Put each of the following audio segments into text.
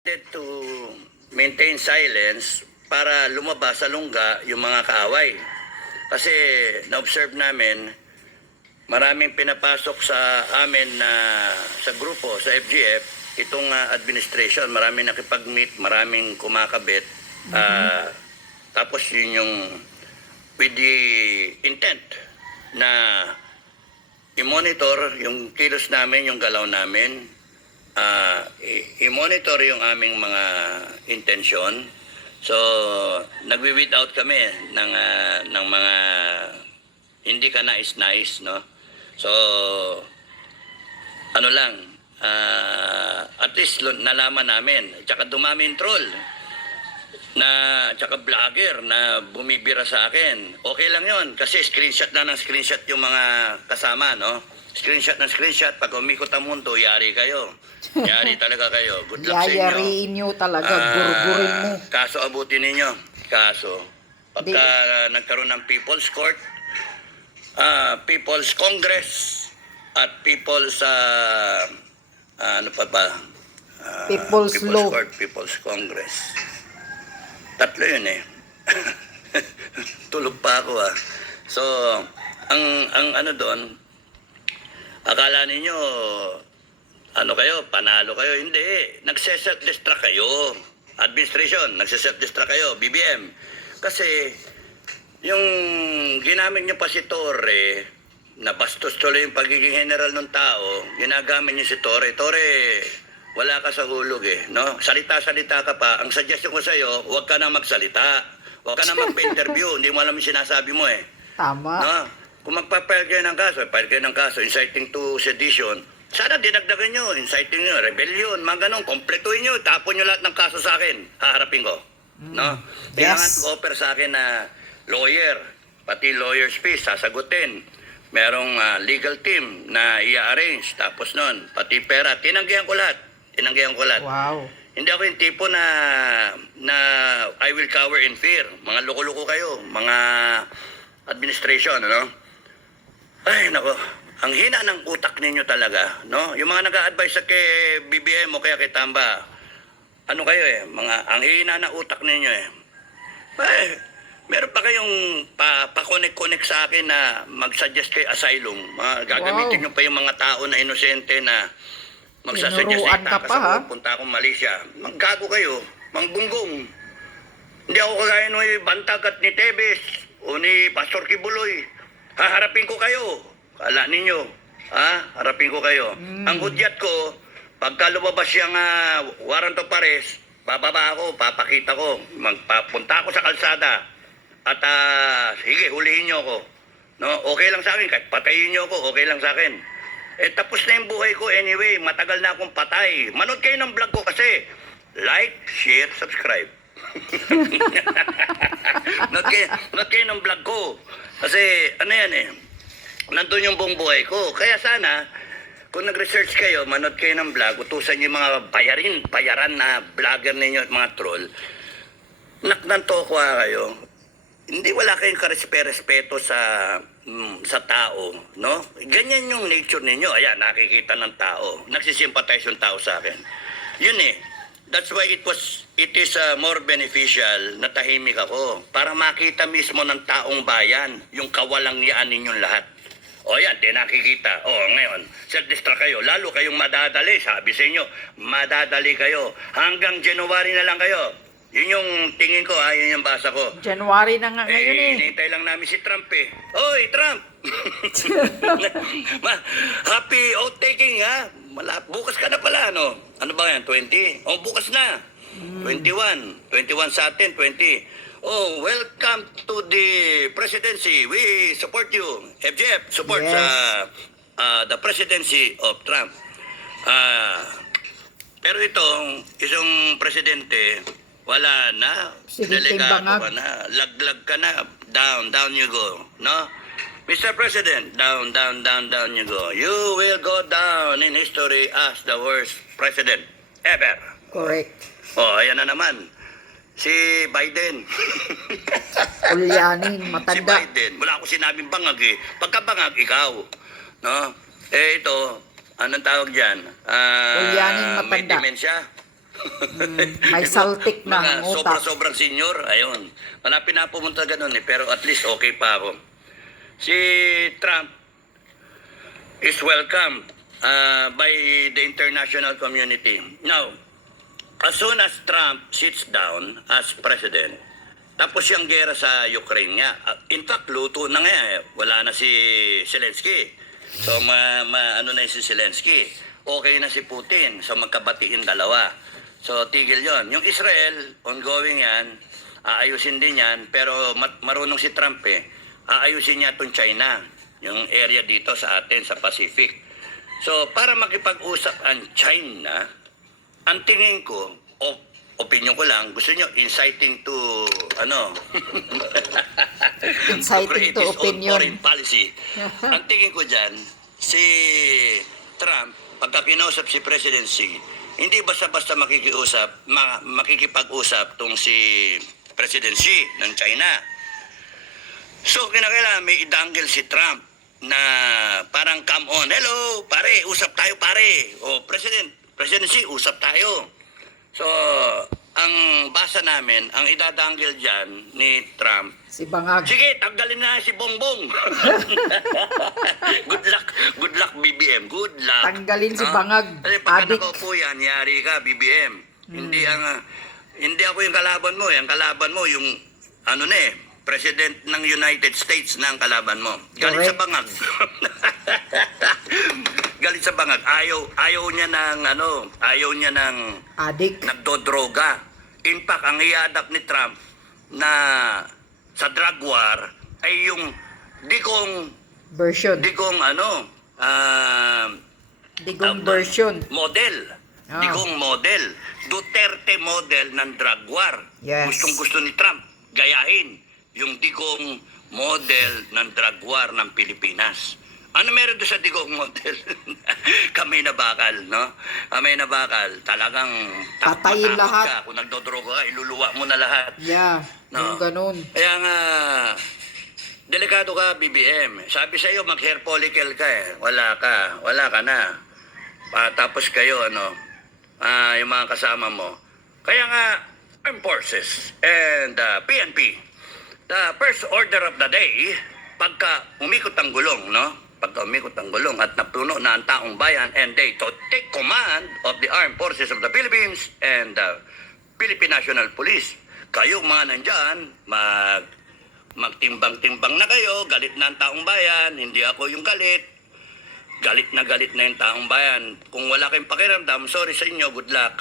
To maintain silence para lumabas sa lungga yung mga kaaway. Kasi na-observe namin, maraming pinapasok sa amin na sa grupo, sa FGF, itong administration, maraming nakipag-meet, maraming kumakabit. Tapos yun yung with the intent na i-monitor yung kilos namin, yung galaw namin, i-monitor yung aming mga intensyon. So, nagwi-weed out kami ng mga hindi ka nais-nais, no? So, ano lang, at least nalaman namin. Tsaka dumami yung troll tsaka vlogger na bumibira sa akin. Okay lang yon kasi screenshot ng screenshot yung mga kasama, no? Screenshot ng screenshot, pag umikot ang mundo, yari kayo. Yari talaga kayo. Good luck sa inyo. Yayariin nyo talaga, gurgurin mo. Kaso abutin ninyo. Kaso, pagka nagkaroon ng People's Court, People's Congress, at People's, ano pa ba? People's Law. Court, People's Congress. Tatlo yun eh. Tulog pa ako So, ang ano doon, akala ninyo, ano kayo, panalo kayo. Hindi. Nagse-self-destruct kayo. Administration, nagse-self-destruct kayo. BBM. Kasi, yung ginamit nyo pa si Torre, na bastos tuloy yung pagiging general ng tao, ginagamit nyo si Torre. Torre, wala ka sa hulog no? Salita-salita ka pa. Ang suggestion ko sa'yo, huwag ka na magsalita. Huwag ka na magpa-interview. Hindi mo alam yung sinasabi mo Tama. No? Kung magpa-file kayo ng kaso, file kayo ng kaso, inciting to sedition, sana dinagdagan nyo, inciting nyo, rebellion, mga ganun, kompletuhin nyo, tapon nyo lahat ng kaso sa akin, haharapin ko. No? Kailangan offer sa akin na lawyer, pati lawyer's fees, sasagutin. Merong legal team na i-arrange, tapos nun, pati pera, tinanggihan ko lahat. Tinanggihan ko lahat. Wow. Hindi ako yung tipo na I will cower in fear. Mga loko-loko kayo, mga administration, ano? Ay, nako. Ang hina ng utak ninyo talaga, no? Yung mga nag-a-advise sa kay BBM o kaya kay Tamba, ano kayo ang hina ng utak ninyo Ay, meron pa kayong pa-connect sa akin na mag-suggest kay asylum. Gagamitin nyo pa yung mga tao na inosente na magsasuggest ka pa, ha? Punta akong Malaysia. Maggago kayo, mangbunggong. Hindi ako kagaya ng Bantag at ni Tebes o ni Pastor Kibuloy. Haharapin ko kayo. Kala ninyo. Harapin ko kayo. Ang hudyat ko, pagka lumabas siyang warrant of arrest, bababa ako, papakita ko. Magpapunta ako sa kalsada. At sige, hulihin nyo ako. No? Okay lang sa akin. Kahit patayin nyo ako, okay lang sa akin. Tapos na yung buhay ko anyway. Matagal na akong patay. Manood kayo ng vlog ko kasi. Like, share, subscribe. Not kayo ng vlog ko. Kasi, ano yan nandun yung buong buhay ko. Kaya sana, kung nag-research kayo, manood kayo ng vlog, utusan yung mga bayaran na vlogger ninyo at mga troll, naknantokwa kayo. Hindi wala kayong karespeto sa tao, no? Ganyan yung nature ninyo. Ayan, nakikita ng tao. Nagsisimpatize yung tao sa akin. Yun That's why it is more beneficial na tahimik ako para makita mismo ng taong bayan yung kawalangyaan ninyong lahat. O yan, di nakikita. O ngayon, self-destruct kayo. Lalo kayong madadali. Sabi sa inyo, madadali kayo. Hanggang January na lang kayo. Yun yung tingin ko, yun yung basa ko. January na nga ngayon Hinihintay lang namin si Trump Oy, Trump! Happy oath-taking bukas ka na pala, no? Ano ba yan, 20? Bukas na. 21 sa atin, 20. Welcome to the presidency. We support you. FGF supports the presidency of Trump. Pero itong isang presidente, wala na. Delegado ka na. Laglag ka na. Down you go. No? Mr. President, down you go. You will go down in history as the worst president ever. Correct. Ayan na naman. Si Biden. Ulyanin, matanda. Si Biden. Wala akong sinabing bangag Pagka bangag, ikaw. No? Ito, anong tawag dyan? Ulyanin, matanda. May demensya. May saltik na Mga ang utak. sobrang senior, ayun. Wala pinapumunta ganun pero at least okay pa ako. Si Trump is welcome by the international community. Now, as soon as Trump sits down as president, tapos yung gera sa Ukraine nga. In fact, luto na nga. Wala na si Zelensky. So, ano na si Zelensky. Okay na si Putin. So, magkabatiin dalawa. So, tigil yon. Yung Israel, ongoing yan. Aayusin din yan. Pero marunong si Trump eh. Aayusin niya itong China. Yung area dito sa atin, sa Pacific. So, para makipag-usap ang China, ang tingin ko, opinion ko lang, gusto nyo inciting to, Inciting to create his own opinion. foreign policy. Ang tingin ko dyan, si Trump, pagka kinausap si President Xi, hindi basta-basta makikipag-usap tong si President Xi ng China. So, kinakailangan may idanggel si Trump na parang come on, hello, pare, usap tayo pare. O, President Xi, usap tayo. So, ang basa namin, ang idadanggil dyan ni Trump, Si Bangag. sige, tanggalin na si Bongbong. Good luck BBM, good luck. Tanggalin si Ah, Bangag, Kasi pagka adik. nakaupo yan, yari ka BBM. Hindi ako yung kalaban mo, yung kalaban mo yung President ng United States na ang kalaban mo. Galit sa Correct. Bangag. Galit sa Bangag. Ayaw niya ng Adik. nagdodroga. In fact, ang i-adapt ni Trump na sa drug war ay yung digong Version. digong Digong version. model. Ah. Digong model. Duterte model ng drug war. Yes. Gustong-gusto ni Trump gayahin yung digong model ng drug war ng Pilipinas. Ano meron doon sa digong model? Kami na bakal, no? Kami na bakal. Talagang Patayin matakot lahat. ka. Kung nagdodroga ka, iluluwa mo na lahat. Yeah, No. yung ganun. Kaya nga, delikado ka, BBM. Sabi sa iyo, mag-hair follicle ka eh. Wala ka na. Tapos kayo, yung mga kasama mo. Kaya nga, Armed Forces and PNP, the first order of the day, pagka umikot ang gulong, Pagka umikot ang gulong at napuno na ang taong bayan and they to take command of the Armed Forces of the Philippines and the Philippine National Police. Kayo mga nandyan, magtimbang-timbang na kayo, galit na ang taong bayan, hindi ako yung galit. Galit na yung taong bayan. Kung wala kayong pakiramdam, sorry sa inyo, good luck.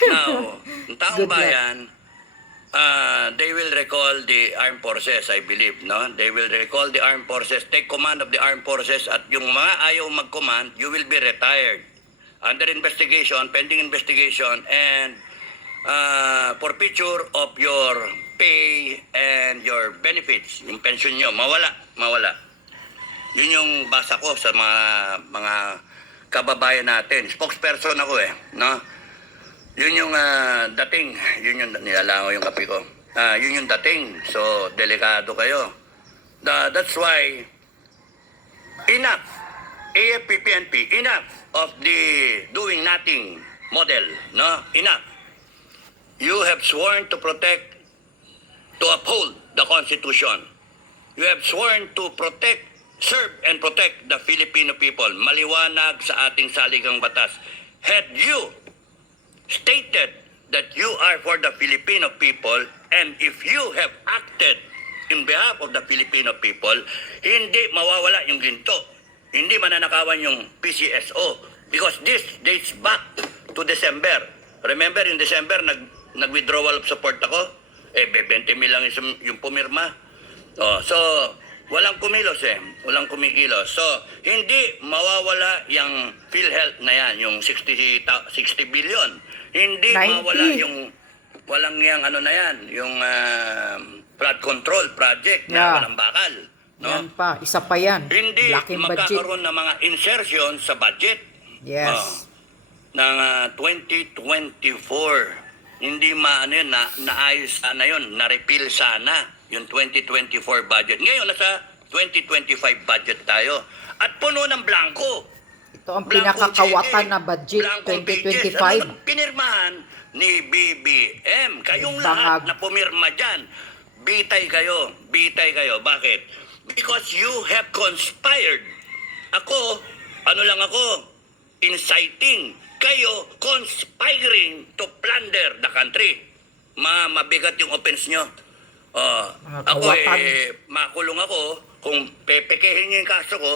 Now, ang taong Good luck. bayan, they will recall the armed forces, I believe, no? They will recall the armed forces, take command of the armed forces, at yung mga ayaw mag-command, you will be retired. Under investigation, pending investigation, and forfeiture of your pay and your benefits, yung pension nyo, mawala. Yun yung basa ko sa mga kababayan natin. Spokesperson ako no? Yun yung dating, yun yung nilalango yung kape ko. Yun yung dating. So, delikado kayo. That's why, enough, AFP, PNP, enough of the doing nothing model, no? Enough. You have sworn to protect, to uphold the Constitution. You have sworn to protect, serve and protect the Filipino people. Maliwanag sa ating saligang batas. Had you stated that you are for the Filipino people, and if you have acted in behalf of the Filipino people, hindi mawawala yung ginto. Hindi mananakawan yung PCSO. Because this dates back to December. Remember, in December, nag-withdrawal of support ako? 20 mil lang yung pumirma. So, walang kumilos Walang kumikilos. So, hindi mawawala yung PhilHealth na yan, yung 60 billion. Hindi 90. mawala yung walang yang na yan, yung flood control project na Yeah. walang bakal. No? Yan pa, isa pa yan. Hindi Laking budget. magkakaroon ng mga insertion sa budget. Yes. Ng 2024. Hindi naayos sana yun, na-repeal sana yung 2024 budget. Ngayon, nasa 2025 budget tayo. At puno ng blanco. Ito ang Blankong pinakakawatan cheque, na budget blankong pages. 2025. Pinirmahan ni BBM. Kayong Bangag. lahat na pumirma dyan, bitay kayo. Bitay kayo. Bakit? Because you have conspired. Ako, ano lang ako? Inciting. Kayo, conspiring to plunder the country. Mabigat yung offense nyo. Mga Ako kawatan. makulong ako. Kung pepekehin nyo yung kaso ko,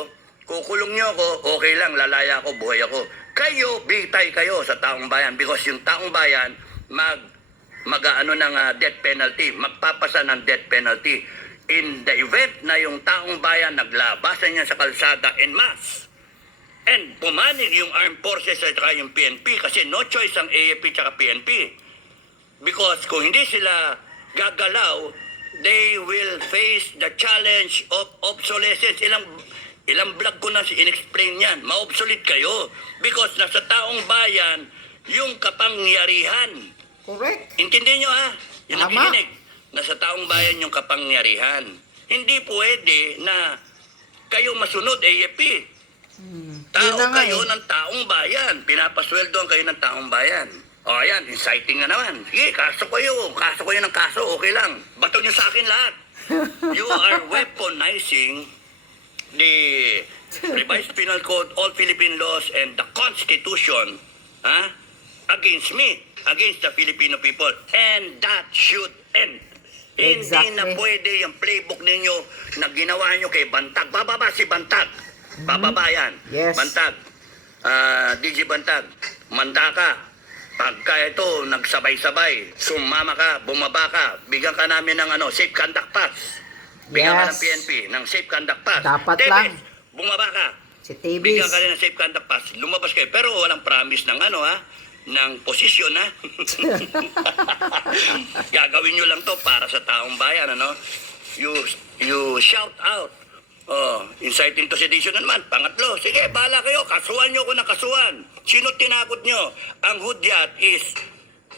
kukulong nyo ako, okay lang, lalaya ako, buhay ako. Kayo, bitay kayo sa taong bayan because yung taong bayan mag-ano ng death penalty, magpapasa ng death penalty. In the event na yung taong bayan naglabasan niya sa kalsada en masse, and pumanig yung armed forces at saka yung PNP kasi no choice ang AFP at PNP. Because kung hindi sila gagalaw, they will face the challenge of obsolescence. Ilang vlog ko na in-explain yan. Ma-obsolete kayo. Because nasa taong bayan, yung kapangyarihan. Correct. Intindihin nyo ha? Yung Tama. nakikinig. Nasa taong bayan yung kapangyarihan. Hindi pwede na kayo masunod AFP. Yun Tao na nga kayo eh. ng taong bayan. Pinapasweldoan kayo ng taong bayan. O ayan, inciting na naman. Sige, kaso kayo ng kaso, okay lang. Bato nyo sa akin lahat. You are weaponizing the revised penal code, all Philippine laws, and the Constitution against me, against the Filipino people. And that should end. Exactly. Hindi na pwede yung playbook ninyo na ginawa nyo kay Bantag. Bababa si Bantag. Bababa yan. Yes. Bantag. DJ Bantag. Manda ka. Pagka ito, nagsabay-sabay, sumama ka, bumaba ka, bigyan ka namin ng safe conduct pass. Bigyan ka Yes. ng PNP, ng safe conduct pass. Dapat David, lang. bumaba ka. Si Bigyan Tibis. ka rin ng safe conduct pass. Lumabas kayo. Pero walang promise ng ng posisyon Gagawin nyo lang to para sa taong bayan, You shout out. Inciting to sedition na naman. Pangatlo, sige, bahala kayo. Kasuhan nyo ko ng kasuhan. Sino tinakot nyo? Ang hudyat is,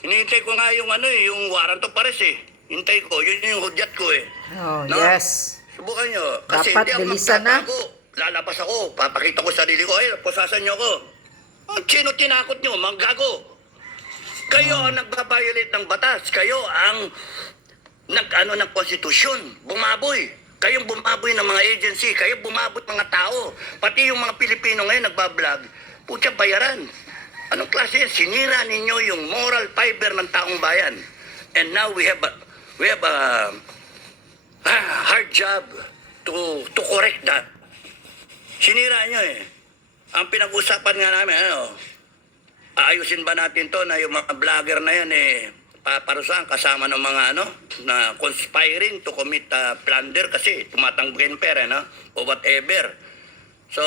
hinihintay ko nga yung yung warrant of arrest Hintay ko, yun yung hudyat ko Oh, No? yes. Subukan nyo. Kasi Dapat hindi ako bilisan na. magtatago. Lalabas ako. Papakita ko sarili ko. Ay, pusasan nyo ako. Sino tinakot nyo? Manggago. Kayo ang nagbabiolate ng batas. Kayo ang ng konstitusyon. Bumaboy. Kayong bumaboy ng mga agency. Kayo bumabot mga tao. Pati yung mga Pilipino ngayon nagbablog. Putya, bayaran. Anong klase yan? Sinira ninyo yung moral fiber ng taong bayan. And now we have a hard job to correct that. Sinira nyo Ang pinag-usapan nga namin, aayusin ba natin to na yung mga vlogger na yan paparusahan kasama ng mga na conspiring to commit plunder kasi tumatanggapin pera o whatever. So,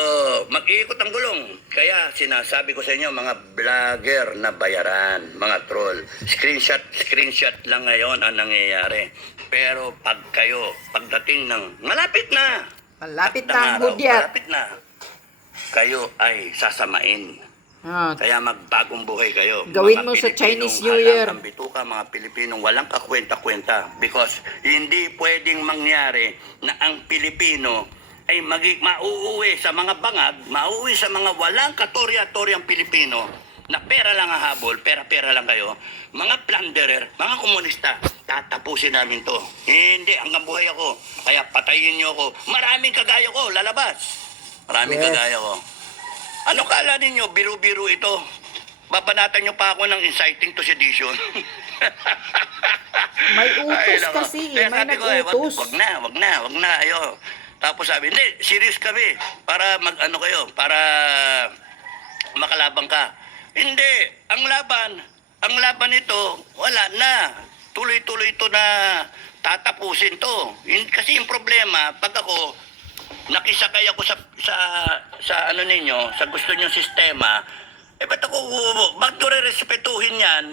mag-iikot ang gulong. Kaya sinasabi ko sa inyo, mga vlogger na bayaran, mga troll. Screenshot lang ngayon ang nangyayari. Pero pagdating ng malapit na Malapit na ang hudyat. malapit na, kayo ay sasamain. Kaya magbagong buhay kayo. Gawin Mga mo sa Pilipinong Chinese New Year. halang bituka, mga Pilipinong walang kakwenta-kwenta. Because hindi pwedeng mangyari na ang Pilipino ay mauuwi sa mga bangag, mauuwi sa mga walang katorya-toryang Pilipino na pera lang ang habol, pera-pera lang kayo. Mga plunderer, mga komunista, tatapusin namin to. Hindi, hanggang buhay ako. Kaya patayin niyo ako. Maraming kagaya ko, lalabas. Maraming Yes. kagaya ko. Ano kala ninyo, biro-biro ito? Babanatan nyo pa ako ng inciting to sedition. May utos Ay, nako. kasi, Kaya may sabi ko, nag-utos. wag na, ayo. Tapos sabi, hindi, serious kami. Para kayo, para makalabang ka. Hindi, ang laban nito, wala na. Tuloy-tuloy ito na tatapusin to. Kasi yung problema, pag ako, nakisakay ako sa ninyo, sa gusto nyo sistema, ba't ko re-respetuhin yan,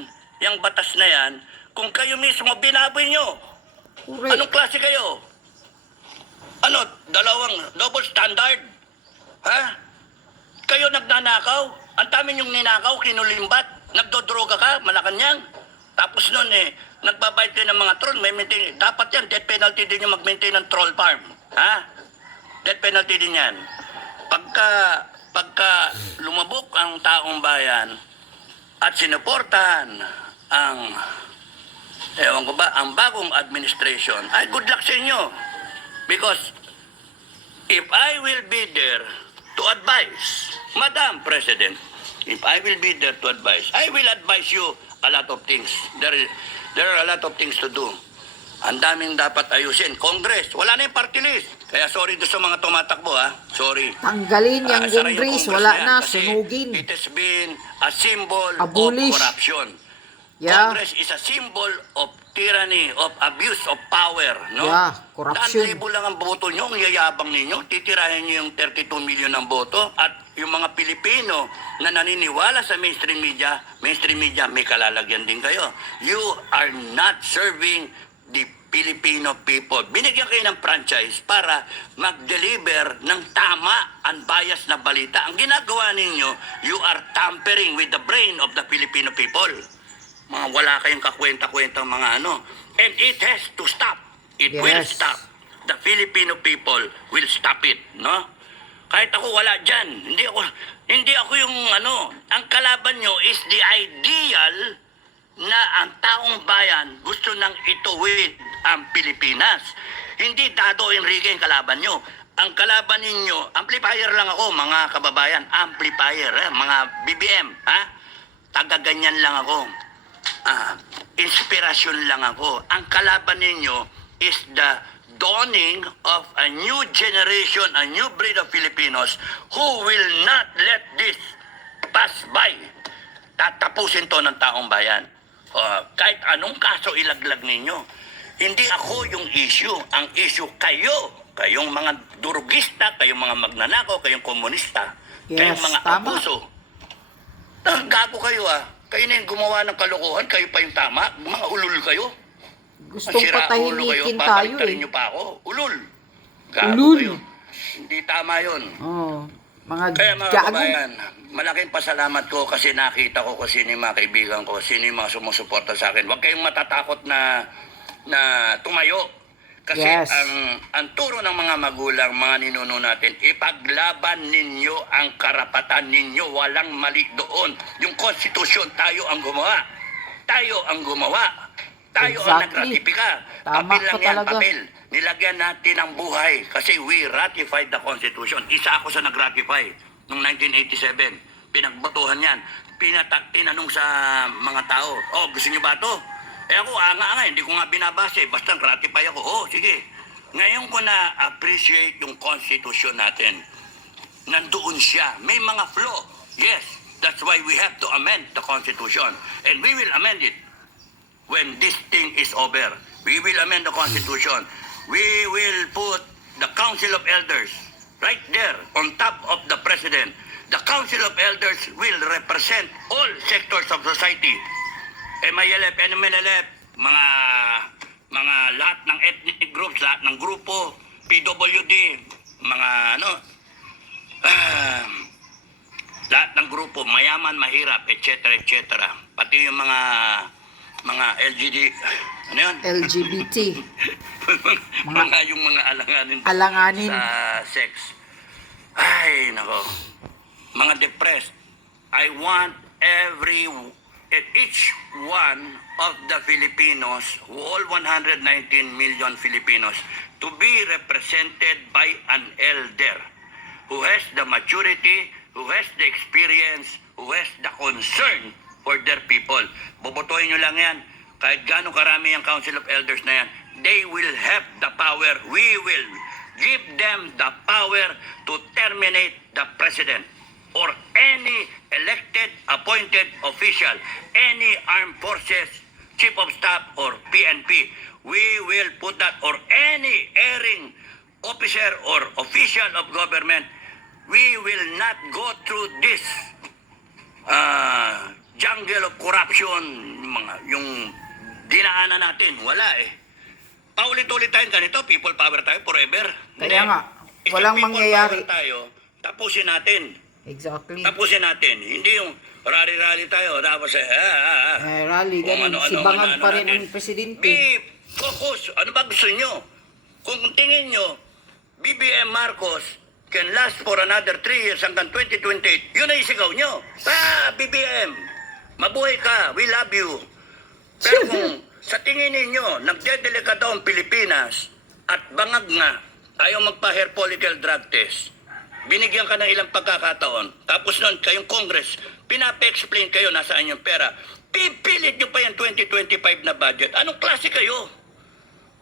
yung batas na yan, kung kayo mismo binaboy nyo? Correct. Anong klase kayo? Double standard? Ha? Kayo nagnanakaw? Ang dami yung ninakaw, kinulimbat, nagdodroga ka, Malacanang. Tapos nun nagbabayad kayo ng mga troll, dapat yan, death penalty din yung mag-maintain ng troll farm. Ha? Death penalty din yan. Pagka lumabok ang taong bayan at sinuportahan ang, ewan ko ba, ang bagong administration, ay good luck sa inyo. Because if I will be there to advise, Madam President, if I will be there to advise, I will advise you a lot of things. There are a lot of things to do. Ang daming dapat ayusin. Congress, wala na yung party list. Kaya sorry doon sa mga tumatakbo, ha? Sorry. Tanggalin yung Sara Congress, Congress wala yan na, kasi sunugin. it has been a symbol Abolish. of corruption. Yeah. Congress is a symbol of tyranny, of abuse of power, no? Yeah, corruption. 1,000 lang ang boto nyo, ang yayabang ninyo, titirahin nyo yung 32 million ng boto, at yung mga Pilipino na naniniwala sa mainstream media, may kalalagyan din kayo. You are not serving the Filipino people. Binigyan kayo ng franchise para mag-deliver ng tama, unbiased na balita. Ang ginagawa ninyo, you are tampering with the brain of the Filipino people. Mga wala kayong kakwenta-kwentang mga ano. And it has to stop. It will Yes. stop. The Filipino people will stop it, no? Kahit ako wala dyan. Hindi ako yung ano, ang kalaban nyo is the ideal na ang taong bayan gusto nang ituwid ang Pilipinas. Hindi Dado Enrique ang kalaban nyo. Ang kalaban ninyo, amplifier lang ako, mga kababayan. Amplifier, mga BBM, ha? Taga-ganyan lang ako. Inspirasyon lang ako. Ang kalaban ninyo is the dawning of a new generation, a new breed of Filipinos who will not let this pass by. Tatapusin to ng taong bayan. Kahit anong kaso ilaglag ninyo. Hindi ako yung issue. Ang issue kayo. Kayong mga durugista, kayong mga magnanakaw, kayong komunista. Kayong Yes, mga tama. abuso. Gago kayo, ah. Kayo na yung gumawa ng kalokohan, kayo pa yung tama. Mga ulul kayo. Gustong Masira ulo kayo, patahimikin tayo papaligtarin eh. nyo pa ako. Ulul. Gago Ulul. kayo. Hindi tama yun. Oh, mga Kaya mga gago. kabayan, malaking pasalamat ko kasi nakita ko kung sino yung mga kaibigan ko, sino yung mga sumusuporta sa akin. Huwag kayong matatakot na tumayo. Kasi Yes. ang turo ng mga magulang, mga ninuno natin, ipaglaban ninyo ang karapatan ninyo. Walang mali doon. Yung konstitusyon, tayo ang gumawa. Tayo ang gumawa. Tayo ang Exactly. nagratipika. Tama Papel lang ka yan, talaga. papel. Nilagyan natin ang buhay kasi we ratified the Constitution. Isa ako sa nag-ratify noong 1987. Pinagbatuhan yan. Tinanong sa mga tao, gusto niyo ba ito? Ako, anga-anga, hindi ko nga binabase. Basta ratify ako. Sige. Ngayon ko na-appreciate yung Constitution natin. Nandoon siya. May mga flaw. Yes. That's why we have to amend the Constitution. And we will amend it when this thing is over. We will amend the Constitution. We will put the Council of Elders right there on top of the President. The Council of Elders will represent all sectors of society. MILF, NMNLF, mga lahat ng ethnic groups, lahat ng grupo, PWD, mga lahat ng grupo, mayaman, mahirap, etc., etc. Pati yung mga LGD, ano yun? LGBT. yung mga alanganin Alanganin. sa sex. Ay, nako. Mga depressed. I want each one of the Filipinos, all 119 million Filipinos, to be represented by an elder who has the maturity, who has the experience, who has the concern for their people. Bobotohin nyo lang yan. Kahit gano'ng karami ang Council of Elders na yan, they will have the power. We will give them the power to terminate the president or any elected, appointed official, any armed forces, chief of staff, or PNP. We will put that, or any erring officer or official of government. We will not go through this jungle of corruption. Yung dinaanan natin, wala eh. Paulit-ulit tayong ganito, people power tayo forever. Kaya nga, If walang people mangyayari. power tayo, tapusin natin. Exactly. Tapusin natin. Hindi yung rally-rally tayo, tapos Rally, kung ganun. ano-ano, Si Bangag ano-ano pa rin natin. ang presidente. Be focus. Ano ba gusto nyo? Kung tingin nyo, BBM Marcos can last for another 3 years hanggang 2028, yun ay isigaw nyo. BBM, mabuhay ka. We love you. Pero kung sa tingin ninyo, nagdedelikado ang Pilipinas at bangag nga, ayaw magpa-hair follicle drug test, binigyan ka ng ilang pagkakataon, tapos nun, kayong Congress, pinapa-explain kayo nasaan yung pera, pipilit nyo pa yung 2025 na budget. Anong klase kayo?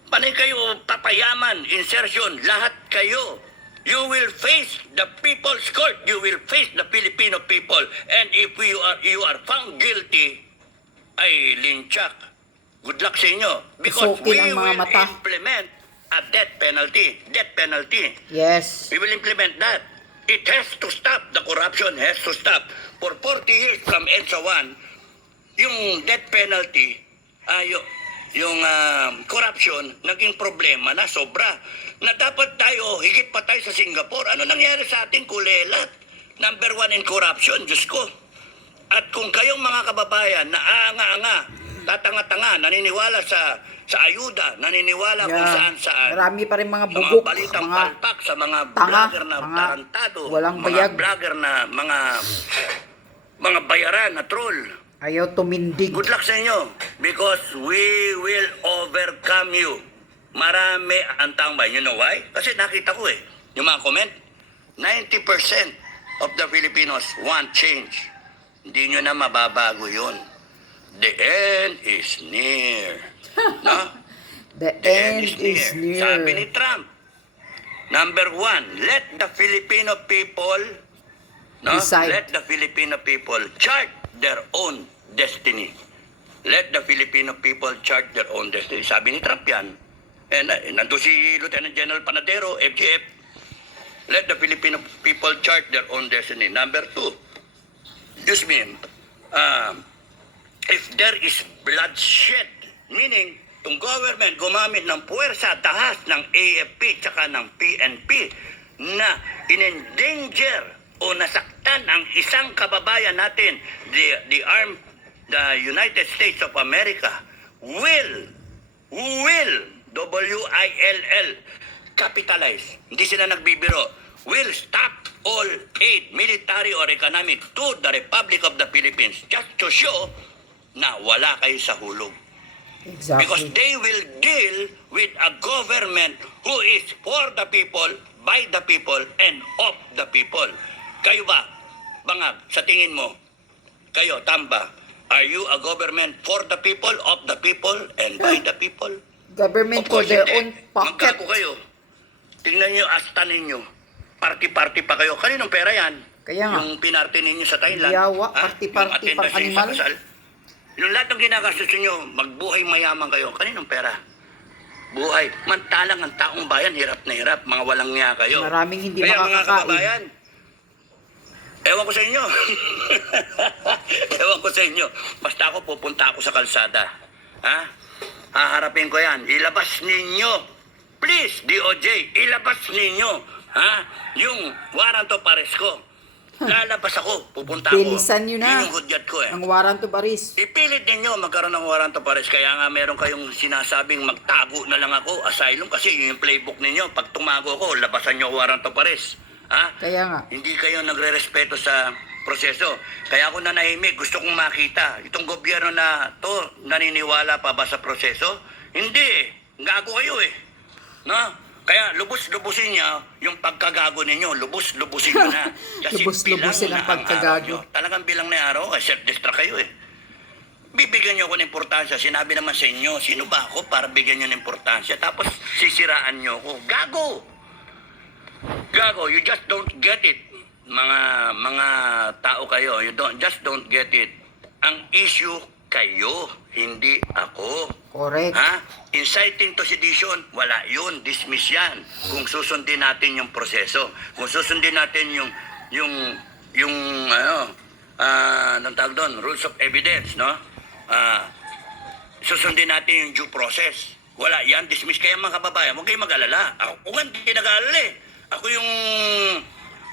Panay kayo papayaman, insertion, lahat kayo. You will face the people's court. You will face the Filipino people. And if you are found guilty, ay linchak. Good luck sa inyo. Because Isukin we ang mga will mata. implement a death penalty. Death penalty. Yes. We will implement that. It has to stop. The corruption has to stop. For 40 years from EDSA 1, yung death penalty, yung corruption, naging problema na sobra. Na dapat tayo, higit pa tayo sa Singapore. Ano nangyari sa ating kulelat? Number 1 in corruption, Diyos ko. At kung kayong mga kababayan na aanga-anga, tatanga-tanga, naniniwala sa ayuda, naniniwala kung Yeah. saan-saan, Marami pa rin mga sa mga bugok, balitang mga palpak, sa mga tanga, vlogger na mga tarantado, walang mga bayag. vlogger na mga bayaran na troll. ayaw tumindig. Good luck sa inyo because we will overcome you. Marami ang tambay. You know why? Kasi nakita ko yung mga comment, 90% of the Filipinos want change. Hindi nyo na mababago yun. The end is near. No? The The end is near. Sabi ni Trump, number 1, let the Filipino people, Decide. let the Filipino people chart their own destiny. Let the Filipino people chart their own destiny. Sabi ni Trump yan. And nandun si Lieutenant General Panadero, FGF. Let the Filipino people chart their own destiny. Number 2, excuse me, if there is bloodshed, meaning yung government gumamit ng puwersa, dahas ng AFP tsaka ng PNP na in-endanger o nasaktan ang isang kababayan natin, the United States of America will WILL capitalize. Hindi sila nagbibiro. Will stop all aid, military or economic, to the Republic of the Philippines just to show na wala kayo sa hulog. Because Exactly. they will deal with a government who is for the people, by the people, and of the people. Kayo ba, Bangag, sa tingin mo, kayo, Tamba, are you a government for the people, of the people, and by the people? Government Of for course, their hindi. own pocket. Magkago kayo. Tingnan nyo, asta ninyo. Party-party pa kayo. Kaninong pera yan? Kaya nga. Yung pinarte ninyo sa Thailand. Yawa, ha? party-party Yung attendance pang ninyo sa animal. kasal. Yung lahat ng ginagastos nyo, magbuhay mayaman kayo. Kaninong pera? Buhay. Mantalang ang taong bayan, hirap na hirap. Mga walang niya kayo. Maraming hindi Kaya mga makakakain. kababayan, ewan ko sa inyo. Ewan ko sa inyo. Basta ako, pupunta ako sa kalsada. Ha? Haharapin ko yan. Ilabas ninyo. Please, DOJ, ilabas ninyo. Ha? Yung warrant of arrest ko. Lalabas ako. Pupunta ako. Bilisan nyo na. Yun yung hudyat ko Ang warrant to Baris. Ipilit ninyo magkaroon ng warrant of arrest. Kaya nga meron kayong sinasabing magtago na lang ako, asylum, kasi yun yung playbook ninyo. Pag tumago ako, labasan nyo warrant of arrest. Ha? Kaya nga. Hindi kayo nagre-respeto sa proseso. Kaya ako nanahimik, gusto kong makita. Itong gobyerno na to, naniniwala pa ba sa proseso? Hindi. Gago kayo No? Kaya lubos-lubusin niya yung pagkagago ninyo. Lubos-lubusin nyo na. Kasi Lubos-lubusin bilang ang na pagkagago. araw nyo. Talagang bilang na araw, self-destruct kayo Bibigyan nyo ako ng importansya. Sinabi naman sa inyo, sino ba ako para bigyan nyo ng importansya? Tapos sisiraan nyo ako. Gago, you just don't get it. Mga tao kayo, just don't get it. Ang issue kayo, hindi ako. Correct. Ha? Inciting to sedition, wala yun, dismiss yan. Kung susundin natin yung proseso, kung susundin natin anong tawag doon, rules of evidence, no? Susundin natin yung due process. Wala yan, dismiss. Kaya mga kababayan, huwag kayong mag-alala. Ako nga, hindi nag-aalala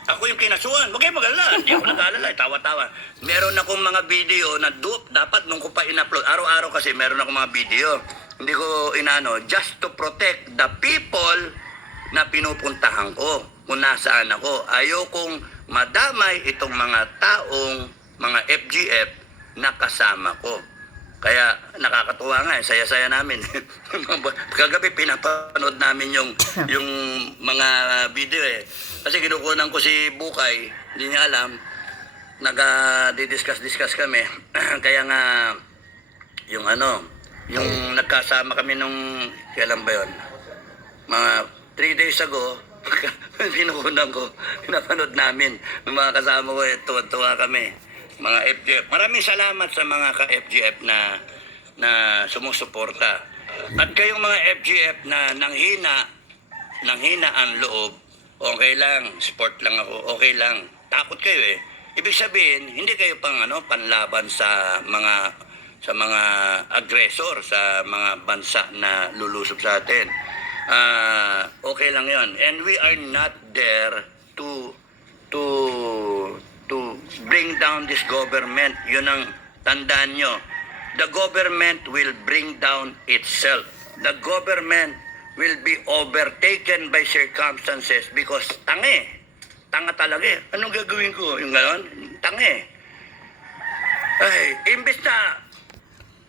Ako yung kinasuhan. Huwag kayong mag-alala. Hindi ako nag-aalala. Tawa-tawa. Meron akong mga video na dapat nung ko pa in-upload. Araw-araw kasi meron akong mga video. Hindi ko just to protect the people na pinupuntahan ko. Kung nasaan ako. Ayokong madamay itong mga taong, mga FGF na kasama ko. Kaya nakakatuwa nga, saya-saya namin. Kagabi pinapanood namin yung mga video eh. Kasi kinukunan ko si Bukay, hindi niya alam, nag-discuss kami. Kaya nga, yung nagkasama kami nung, kailan ba yun? Mga 3 days ago, kinukunan ko, pinapanood namin. Yung mga kasama ko, tuwa-tuwa kami. Mga FGF. Maraming salamat sa mga ka-FGF na sumusuporta. At kayong mga FGF na nanghina ang loob, okay lang, sport lang ako, okay lang. Takot kayo eh. Ibig sabihin, hindi kayo panlaban sa mga aggressor, sa mga bansa na lulusob sa atin. Okay lang 'yon. And we are not there to bring down this government. Yun ang tandaan nyo. The government will bring down itself. The government will be overtaken by circumstances because tanga talaga eh. Anong gagawin ko? Yung gano'n? Tanga eh. Ay, imbes na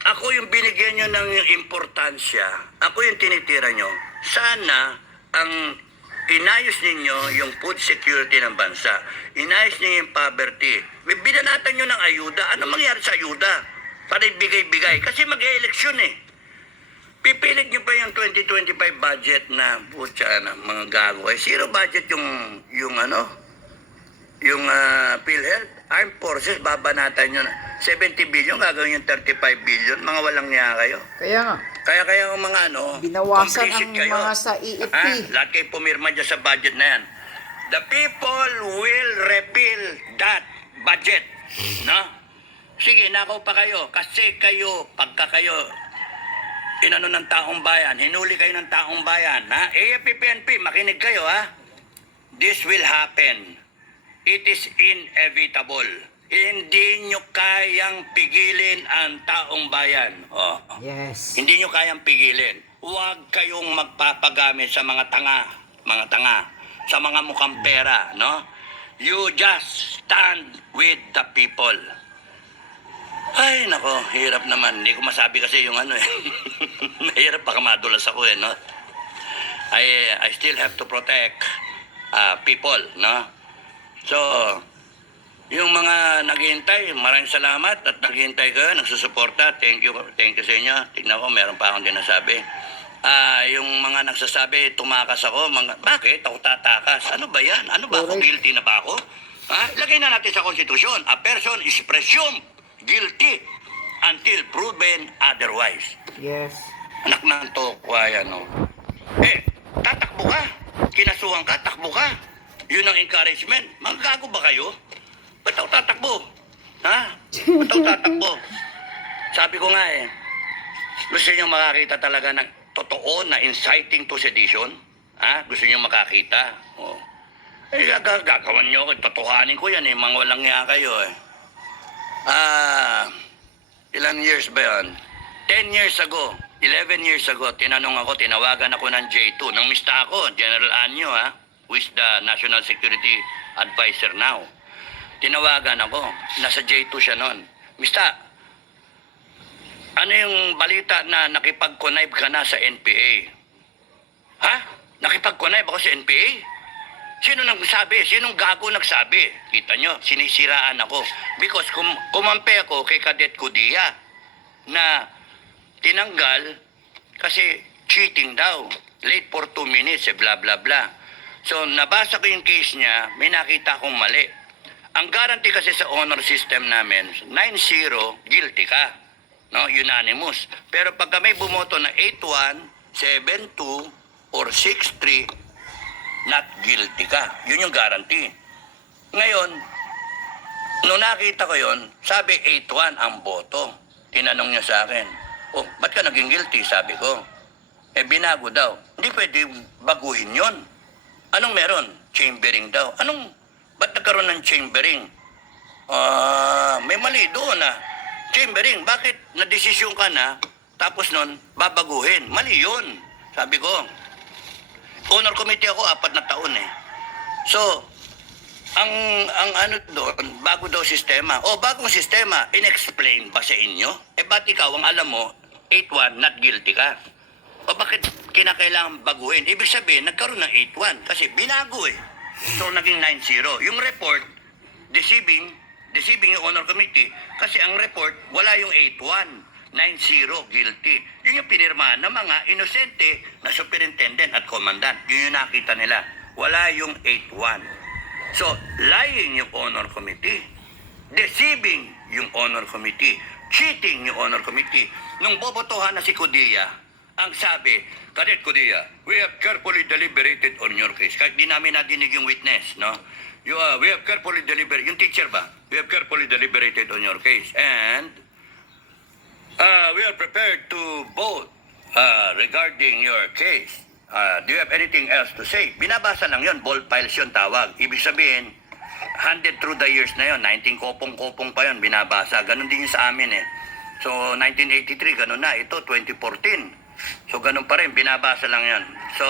ako yung binigyan nyo ng importansya, ako yung tinitira nyo, sana ang inayos ninyo yung food security ng bansa. Inayos ninyo yung poverty. Binanatan nyo ng ayuda. Ano mangyari sa ayuda? Para ibigay-bigay. Kasi mag-e-eleksyon eh. Pipilit nyo pa yung 2025 budget na mga gago. Zero budget yung PhilHealth. Armed Forces, babanatan nyo na. 70 billion, gagawin yung 35 billion. Mga walang niya kayo. Kaya nga. Kaya yung mga binawasan complicit ang mga sa EFP. Lahat kayo pumirma dyan sa budget na yan. The people will repeal that budget. No? Sige, nakaw pa kayo. Kasi kayo, pagka kayo inano ng taong bayan, hinuli kayo ng taong bayan, ha? AFP, PNP, makinig kayo, ha? This will happen. It is inevitable. Hindi nyo kayang pigilin ang taong bayan. Oh. Yes. Hindi nyo kayang pigilin. Huwag kayong magpapagamit sa mga tanga, sa mga mukhang pera, no? You just stand with the people. Ay, nako, hirap naman. Hindi ko masabi kasi yung Mahirap, baka madulas ako no? I still have to protect people, no? So, yung mga naghihintay, maraming salamat at naghihintay kayo, nagsusuporta. Thank you sa inyo. Tignan ko, meron pa akong dinasabi. Yung mga nagsasabi, tumakas ako, bakit ako tatakas? Ano ba yan? Ano ba ako? Guilty na ba ako? Lagay na natin sa konstitusyon, a person is presumed guilty until proven otherwise. Yes. Anak ng tokwa yan, no? Tatakbo ka. Kinasuhan ka, takbo ka. Yun ang encouragement. Magagago ba kayo? Ba't ako tatakbo? Ha? Ba't ako tatakbo? Sabi ko nga gusto niyo makakita talaga ng totoo na inciting to sedition? Ha? Gusto niyo makakita? Oh. Gagawan niyo, totohanin ko yan mga walang nga kayo ilang years ba yan? 10 years ago, 11 years ago, tinawagan ako ng J2. Nang mista ako, General Anyo, who is the National Security Advisor now. Tinawagan ako. Nasa J2 siya noon. Mista, ano yung balita na nakipag-connive ka na sa NPA? Ha? Nakipag-connive ako sa NPA? Sino nagsabi? Sinong gago nagsabi? Kita nyo, sinisiraan ako. Because kumampe ako kay Cadet Kudia na tinanggal kasi cheating daw. Late for 2 minutes, blah blah blah. So, nabasa ko yung case niya, may nakita akong mali. Ang guarantee kasi sa honor system namin, 9-0, guilty ka. No? Unanimous. Pero pagka may bumoto na 8-1, 7-2, or 6-3, not guilty ka. Yun yung guarantee. Ngayon, nung nakita ko yun, sabi 8-1 ang boto. Tinanong niya sa akin, ba't ka naging guilty? Sabi ko, binago daw. Hindi pwede baguhin yun. Anong meron? Chambering daw. Ba't nagkaroon ng chambering? May mali doon Chambering, bakit nadesisyon ka na, tapos nun, babaguhin? Mali yun. Sabi ko, honor committee ako, 4 na taon So, ang ano doon, bago daw sistema. O, bagong sistema, inexplain ba sa inyo? Ba't ikaw, ang alam mo, 8-1, not guilty ka? O bakit kinakailangan baguhin? Ibig sabihin, nagkaroon ng 8-1 kasi binago eh. So, naging 9-0. Yung report, deceiving yung honor committee kasi ang report, wala yung 8-1. 9-0, guilty. Yun yung pinirmahan ng mga inosente na superintendent at commandant. Yun yung nakita nila. Wala yung 8-1. So, lying yung honor committee. Deceiving yung honor committee. Cheating yung honor committee. Nung bobotohan na si Codilla, ang sabi, Cadet Codilla, we have carefully deliberated on your case. Kahit di namin nadinig yung witness, no? We have carefully deliberated, yung teacher ba? We have carefully deliberated on your case. And we are prepared to vote regarding your case. Do you have anything else to say? Binabasa lang yun, ball files yun tawag. Ibig sabihin, handed through the years na yun, 19 kopong-kopong pa yun, binabasa. Ganon din yun sa amin eh. So, 1983, ganon na. Ito, 2014. So, ganon pa rin, binabasa lang yan. So,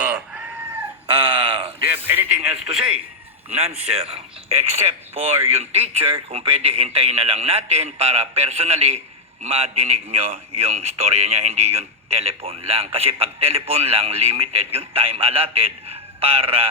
do you have anything else to say? None, sir. Except for yung teacher, kung pwede hintayin na lang natin para personally madinig nyo yung story niya, hindi yung telephone lang. Kasi pag telephone lang, limited yung time allotted para